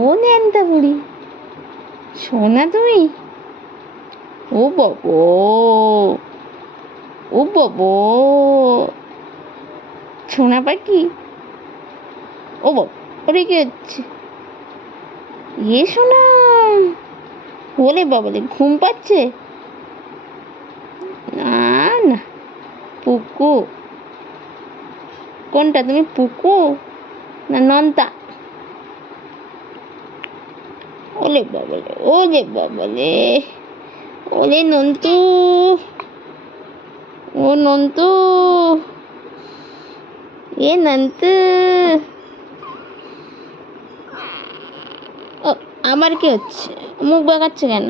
ও ন্যাংটা বুড়ি, শোনা তুমি? ও বাবো, ও বাবো, সোনা পাখি। ও বাবা, ওরে কি হচ্ছে? শোনা, ওরে বাবারে, ঘুম পাচ্ছে? না না, পুকু। কোনটা তুমি, পুকু না নন্তা? ওলে বাবালে, ওলে বাবালে, ওলে নন্তু, ও নন্তু, নন্তু। ও, আমার কি হচ্ছে? মুখ বাঁকাচ্ছে কেন?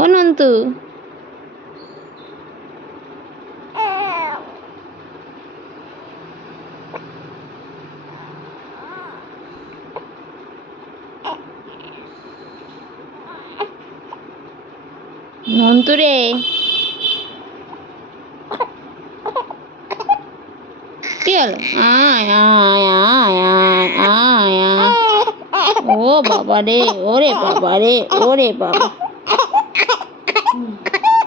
ও নন্তু, নন্তু রে, কি হলো? আয় আয় আয় আয় আয় আয়। ও বাবা রে, ওরে বাবা রে, ওরে বাবা।